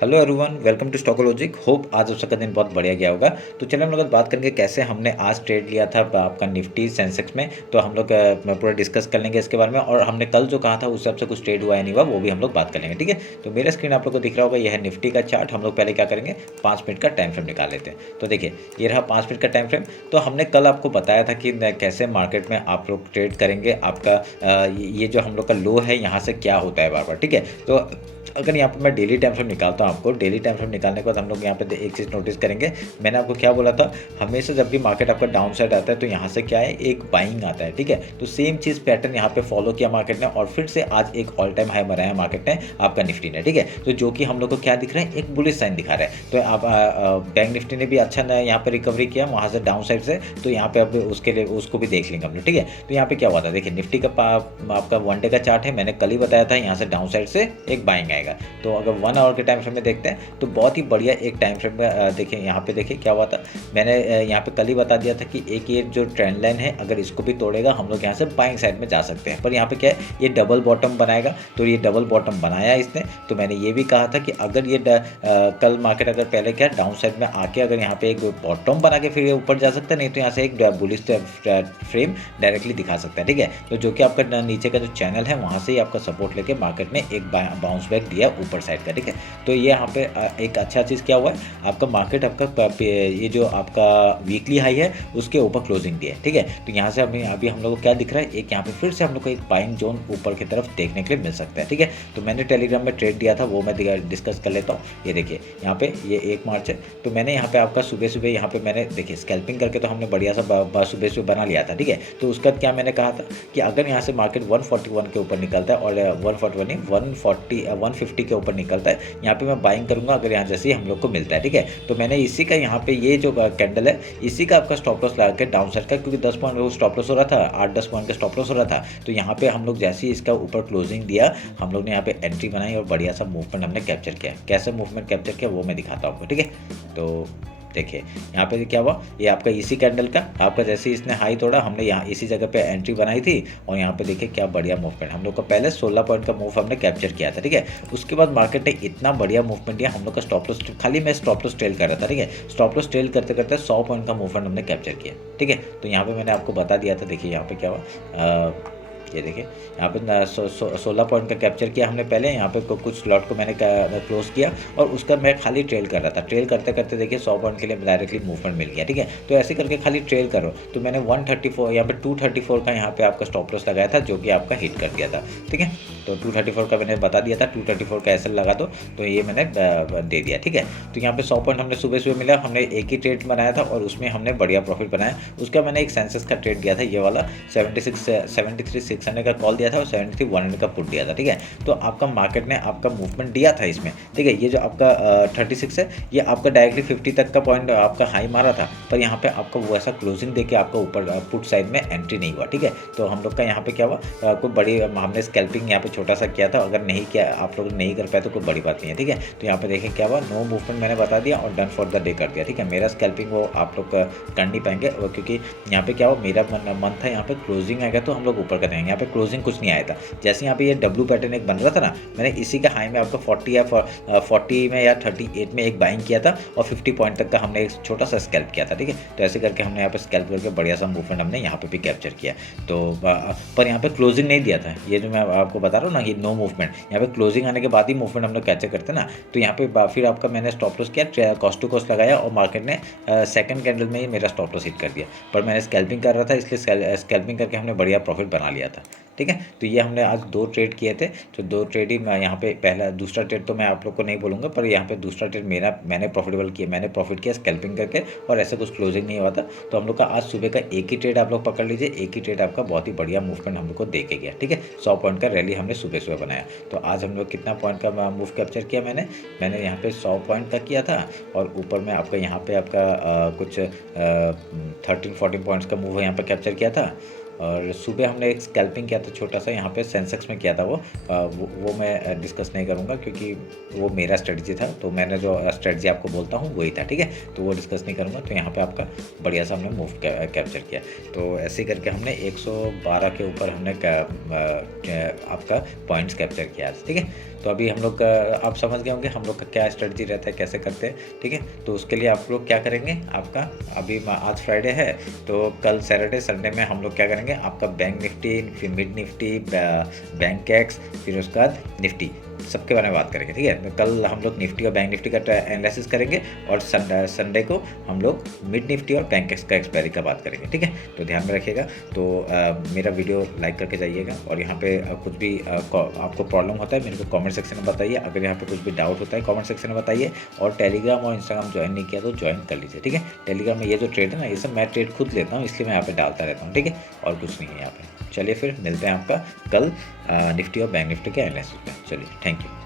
Hello everyone, welcome to Stockologic. Hope आज आप सबका दिन बहुत बढ़िया गया होगा। तो चलिए हम लोग आज बात करेंगे कैसे हमने आज ट्रेड लिया था आपका निफ्टी सेंसेक्स में। तो हम लोग पूरा डिस्कस कर लेंगे इसके बारे में, और हमने कल जो कहा था उस हिसाब से कुछ ट्रेड हुआ है नहीं हुआ वो भी हम लोग बात कर लेंगे। ठीक है, तो मेरा स्क्रीन आप लोग को दिख रहा होगा, यह है निफ्टी का चार्ट। हम लोग पहले क्या करेंगे, 5 मिनट का टाइम फ्रेम निकाल लेते हैं। तो देखिए ये रहा 5 मिनट का टाइम फ्रेम। तो हमने कल आपको बताया था कि कैसे मार्केट में आप लोग ट्रेड करेंगे। आपका ये जो हम लोग का लो है यहाँ से क्या होता है बार बार। ठीक है, तो अगर यहाँ पर मैं डेली टाइम फ्रेम निकालता हूँ, आपको डेली टाइम फ्रेम निकालने के बाद हम लोग यहाँ पे एक चीज़ नोटिस करेंगे। मैंने आपको क्या बोला था, हमेशा जब भी मार्केट आपका डाउन साइड आता है तो यहाँ से क्या है, एक बाइंग आता है। ठीक है, तो सेम चीज़ पैटर्न यहाँ पे फॉलो किया मार्केट ने, और फिर से आज एक ऑल टाइम हाई बनाया मार्केट ने, आपका निफ्टी ने। ठीक है, तो जो कि हम लोग को क्या दिख रहा है, एक बुलिश साइन दिखा रहा है। तो आप बैंक निफ्टी ने भी अच्छा यहाँ पे रिकवरी किया वहाँ से डाउन साइड से। तो यहाँ पे अब उसके लिए उसको भी देख लेंगे हम लोग। ठीक है, तो यहाँ पे क्या हुआ था, देखिए निफ्टी का आपका 1 डे का चार्ट है। मैंने कल ही बताया था यहाँ से डाउन साइड से एक बाइंग आएगा। तो अगर 1 आवर के टाइम फ्रेम में देखते हैं तो बहुत ही बढ़िया एक टाइम फ्रेम में देखिए यहाँ पे देखिए क्या हुआ था। मैंने यहाँ पे कल ही बता दिया था कि एक ये जो ट्रेंड लाइन है, अगर इसको भी तोड़ेगा हम लोग यहाँ से बाइंग साइड में जा सकते हैं। पर यहाँ पे क्या है, ये डबल बॉटम बनाएगा। तो ये डबल बॉटम बनाया इसने। तो मैंने ये भी कहा था कि अगर ये कल मार्केट अगर पहले क्या डाउन साइड में आके अगर यहाँ पे एक बॉटम बना के फिर ऊपर जा सकता है, नहीं तो यहाँ से एक बुलिश फ्रेम डायरेक्टली दिखा सकता है। ठीक है, तो जो कि आपका नीचे का जो चैनल है वहाँ से ही आपका सपोर्ट लेके मार्केट ने एक बाउंस बैक दिया ऊपर साइड का। ठीक है, तो ये यहाँ पे एक अच्छा चीज़ क्या हुआ है, आपका मार्केट आपका ये जो आपका वीकली हाई है उसके ऊपर क्लोजिंग दिया है। ठीक है, तो यहाँ से अभी हम लोग को क्या दिख रहा है, एक यहाँ पे फिर से हम लोग को एक बाइंग जोन ऊपर की तरफ देखने के लिए मिल सकता है। ठीक है, तो मैंने टेलीग्राम में ट्रेड दिया था, वो मैं डिस्कस कर लेता हूँ। ये देखिए यहाँ पे ये 1 मार्च है। तो मैंने यहाँ पे आपका सुबह सुबह यहाँ पे मैंने देखिए स्कैल्पिंग करके तो हमने बढ़िया सा सुबह सुबह बना लिया था। ठीक है, तो उसका क्या मैंने कहा था कि अगर यहाँ से मार्केट 141 के ऊपर निकलता है, और 141 नहीं 150 के ऊपर निकलता है, यहाँ पे मैं बाइंग करूंगा अगर यहाँ जैसे ही हम लोग को मिलता है। ठीक है, तो मैंने इसी का यहाँ पे ये जो कैंडल है इसी का आपका स्टॉप लॉस लगा के डाउन साइड का, क्योंकि 10 पॉइंट स्टॉप लॉस हो रहा था, 8-10 पॉइंट का स्टॉप लॉस हो रहा था। तो यहाँ पे हम लोग जैसे ही इसका ऊपर क्लोजिंग दिया, हम लोग ने यहाँ पे एंट्री बनाई और बढ़िया सा मूवमेंट हमने कैप्चर किया। कैसे मूवमेंट कैप्चर किया वो मैं दिखाता हूँ आपको। ठीक है, तो देखिए यहाँ पे क्या हुआ, ये आपका इसी कैंडल का आपका जैसे इसने हाई तोड़ा, हमने यहाँ इसी जगह पे एंट्री बनाई थी, और यहाँ पे देखिए क्या बढ़िया मूवमेंट हम लोग का पहले 16 पॉइंट का मूव हमने कैप्चर किया था। ठीक है, उसके बाद मार्केट ने इतना बढ़िया मूवमेंट दिया, हम लोग का स्टॉप लॉस खाली मैं स्टॉप लॉस ट्रेल कर रहा था। ठीक है, स्टॉप लॉस ट्रेल करते करते 100 पॉइंट का मूवमेंट हमने कैप्चर किया। ठीक है, तो यहाँ पे मैंने आपको बता दिया था। देखिए यहाँ पे क्या हुआ, ये देखिए यहाँ पे 16 पॉइंट का कैप्चर किया हमने पहले। यहाँ पे कुछ लॉट को मैंने क्लोज किया, और उसका मैं खाली ट्रेल कर रहा था। ट्रेल करते करते देखिए 100 पॉइंट के लिए डायरेक्टली मूवमेंट मिल गया। ठीक है, तो ऐसे करके खाली ट्रेल करो। तो मैंने 134 यहाँ पे 234 का यहाँ पे आपका स्टॉप लॉस लगाया था, जो कि आपका हिट कर दिया था। ठीक है, तो 234 का मैंने बता दिया था, 234 का ऐसे लगा दो, तो ये मैंने दे दिया। ठीक है, तो यहाँ पे 100 पॉइंट हमने सुबह सुबह मिला, हमने एक ही ट्रेड बनाया था और उसमें हमने बढ़िया प्रॉफिट बनाया। उसका मैंने एक सेंसेक्स का ट्रेड दिया था, ये वाला 73,600 का कॉल दिया था, और 73,100 का पुट दिया था। ठीक है, तो आपका मार्केट ने आपका मूवमेंट दिया था इसमें। ठीक है, ये जो आपका 36 है, ये आपका डायरेक्टली 50 तक का पॉइंट आपका हाई मारा था, पर यहाँ पे आपका वो ऐसा क्लोजिंग देके आपका ऊपर पुट साइड में एंट्री नहीं हुआ। ठीक है, तो हम लोग का यहाँ पे क्या हुआ, कोई बड़ी हमने स्कैल्पिंग यहाँ पे छोटा सा किया था। अगर नहीं किया, आप लोग नहीं कर पाए तो कोई बड़ी बात नहीं है। ठीक है, तो यहाँ पे देखें क्या हुआ, नो मूवमेंट मैंने बता दिया और डन फॉर द डे कर दिया। ठीक है, मेरा स्कैल्पिंग वो आप लोग कर नहीं पाएंगे, क्योंकि यहाँ पे क्या हुआ, मेरा मन था यहाँ पे क्लोजिंग आएगा तो हम लोग ऊपर करेंगे। यहाँ पे क्लोजिंग कुछ नहीं आया था। जैसे यहाँ पे ये डब्ल्यू पैटर्न एक बन रहा था ना, मैंने इसी का हाई में आपका 40 या 40 में या 38 में एक बाइंग किया था, और 50 पॉइंट तक का हमने एक छोटा सा स्कैल्प किया था। ठीक है, तो ऐसे करके हमने यहाँ पे स्कैल्प करके बढ़िया सा मूवमेंट हमने यहाँ पे भी कैप्चर किया। तो पर यहाँ पे क्लोजिंग नहीं दिया था, ये जो मैं आपको बता रहा हूँ ना, ये नो मूवमेंट। यहाँ पे क्लोजिंग आने के बाद ही मूवमेंट हम लोग कैप्चर करते हैं ना। तो यहाँ पे फिर आपका मैंने स्टॉप लॉस किया, कॉस्ट टू कॉस्ट लगाया, और मार्केट ने सेकंड कैंडल में ही मेरा स्टॉप लॉस हिट कर दिया। पर मैंने स्कैल्पिंग कर रहा था, इसलिए स्कैल्पिंग करके हमने बढ़िया प्रॉफिट बना लिया था। ठीक है, तो ये हमने आज 2 ट्रेड किए थे। तो 2 ट्रेड ही मैं यहाँ पे पहला दूसरा ट्रेड तो मैं आप लोग को नहीं बोलूँगा, पर यहाँ पे दूसरा ट्रेड मैंने प्रॉफिटेबल किया, मैंने प्रॉफिट किया स्कैल्पिंग करके, और ऐसे कुछ क्लोजिंग नहीं हुआ था। तो हम लोग का आज सुबह का एक ही ट्रेड आप लोग पकड़ लीजिए, एक ही ट्रेड आपका बहुत ही बढ़िया मूवमेंट हम लोग को दे के गया। ठीक है, 100 पॉइंट का रैली हमने सुबह सुबह बनाया। तो आज हम लोग कितना पॉइंट का मूव कैप्चर किया, मैंने यहाँ पे 100 पॉइंट का किया था, और ऊपर में आपका यहाँ पे आपका कुछ 13-14 पॉइंट्स का मूव यहाँ पे कैप्चर किया था। और सुबह हमने एक स्कैल्पिंग किया था छोटा सा, यहाँ पे सेंसेक्स में किया था। वो मैं डिस्कस नहीं करूँगा, क्योंकि वो मेरा स्ट्रेटजी था। तो मैंने जो स्ट्रेटजी आपको बोलता हूँ वही था। ठीक है, तो वो डिस्कस नहीं करूँगा। तो यहाँ पे आपका बढ़िया सा हमने मूव कैप्चर किया। तो ऐसे ही करके हमने 112 के ऊपर हमने आपका पॉइंट्स कैप्चर किया। ठीक है, तो अभी हम लोग आप समझ गए होंगे हम लोग का क्या स्ट्रेटजी रहता है, कैसे करते हैं, ठीक है। तो उसके लिए आप लोग क्या करेंगे, आपका अभी आज फ्राइडे है तो कल सैटरडे संडे में हम लोग क्या करेंगे, आपका बैंक निफ्टी, फिर मिड निफ्टी, बैंक एक्स, फिर उसके बाद निफ्टी, सबके बारे में बात करेंगे, ठीक है। तो कल हम लोग निफ्टी और बैंक निफ्टी का एनालिसिस करेंगे और संडे को हम लोग मिड निफ्टी और बैंक एक्स का एक्सपायरी का बात करेंगे, ठीक है। तो ध्यान में रखिएगा। तो मेरा वीडियो लाइक करके जाइएगा और यहाँ पे कुछ भी आपको प्रॉब्लम होता है मेरे को कमेंट सेक्शन में बताइए। अगर यहाँ पे कुछ भी डाउट होता है कमेंट सेक्शन में बताइए। और टेलीग्राम और इंस्टाग्राम ज्वाइन नहीं किया तो ज्वाइन कर लीजिए, ठीक है। टेलीग्राम में ये जो ट्रेड है ना, ये सब मैं ट्रेड खुद लेता हूँ, इसलिए मैं यहाँ पे डालता रहता हूँ, ठीक है। और कुछ नहीं है यहाँ पे। चलिए फिर मिलते हैं आपका कल निफ्टी और बैंक निफ्टी के एनालिसिस में। चलिए, थैंक यू।